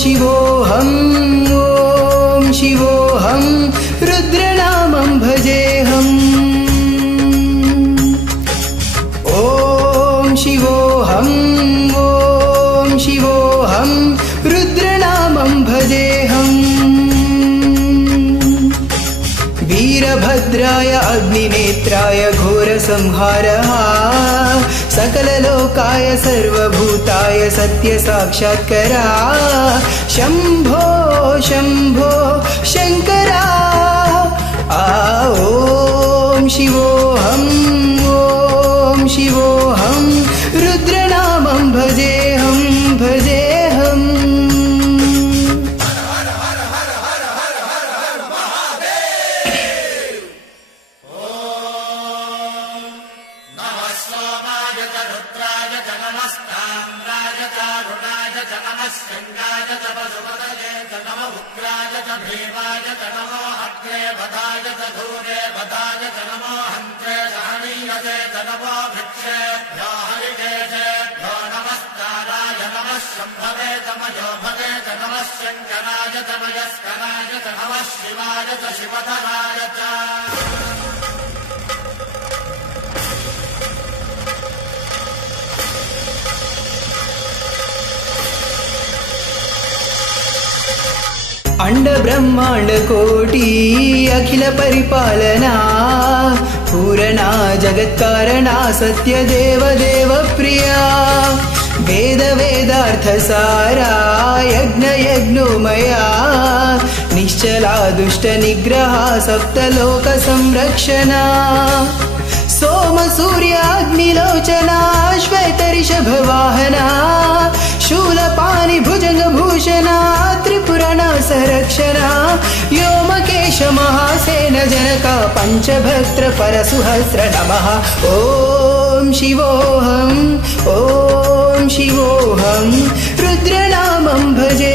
शिवोऽहं ॐ शिवोऽहं रुद्रनामं भजेऽहम् ॐ शिवोऽहं ॐ शिवोऽहं रुद्रनामं भजेऽहम् वीरभद्राय अग्निनेत्राय घोरसंहारः सकललोकाय सर्वभूताय सत्यसाक्षात्करा शम्भो शम्भो शङ्करा ॐ शिवोऽहं ॐ शिवोऽहं रुद्रनामं भजेऽहं भजेऽहम् अंड ब्रह्मांड कोटि अखिल परिपालना पूरणा जगत्कारणा सत्य देव देव प्रिया वेद वेदार्थ सारा यज्ञ यज्ञोमया निश्चला दुष्ट निग्रहा सप्तलोक संरक्षणा सोम सूर्य अग्निलोचना श्वेत ऋषभ वाहना शूलपाणि भुजंग भूषणा त्रिपुराणा संरक्षणा व्योमकेश महासेन जनका पंचभद्र परसुहस्र नमः ॐ शिवोऽहं रुद्रनामं भजे